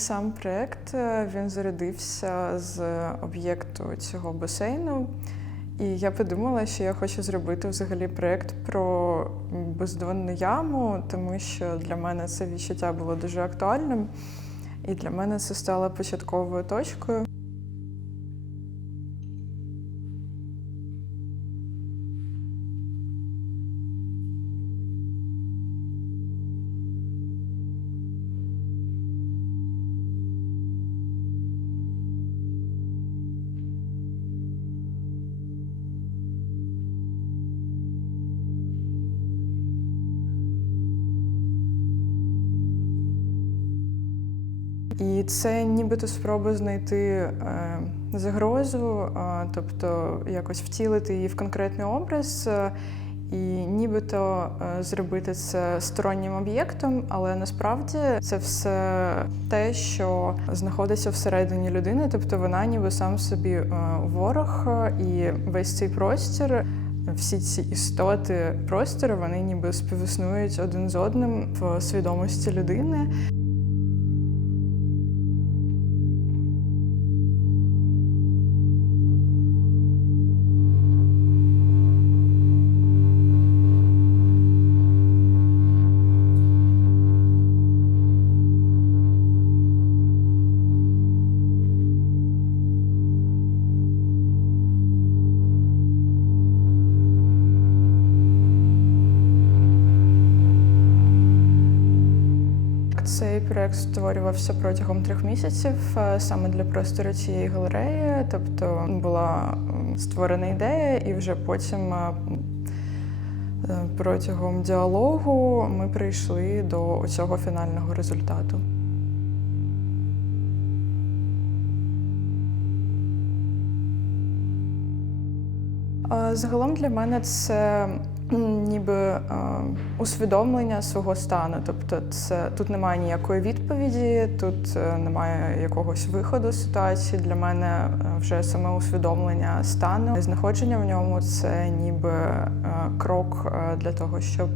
Сам проект е, він зародився з об'єкту цього басейну. І я подумала, що я хочу зробити взагалі проект про бездонну яму, тому що для мене це відчуття було дуже актуальним, і для мене це стало початковою точкою. І це нібито спроба знайти е, загрозу, е, тобто якось втілити її в конкретний образ, е, і нібито зробити це стороннім об'єктом, але насправді це все те, що знаходиться всередині людини, тобто вона ніби сам собі ворог, і весь цей простір. Всі ці істоти простору вони ніби співіснують один з одним в свідомості людини. Цей проект створювався протягом трьох місяців е, саме для простору цієї галереї. Тобто була створена ідея, і вже потім е, е, протягом діалогу ми прийшли до цього фінального результату. Загалом для мене це ніби е, усвідомлення свого стану. Тобто, це тут немає ніякої відповіді, тут е, немає якогось виходу з ситуації. Для мене е, вже саме усвідомлення стану, знаходження в ньому це ніби крок для того, щоб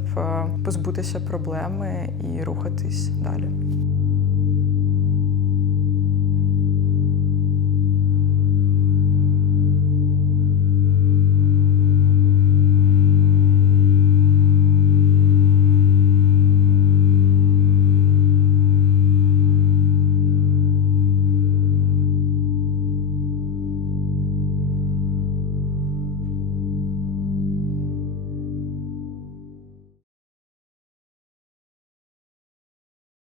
позбутися проблеми і рухатись далі.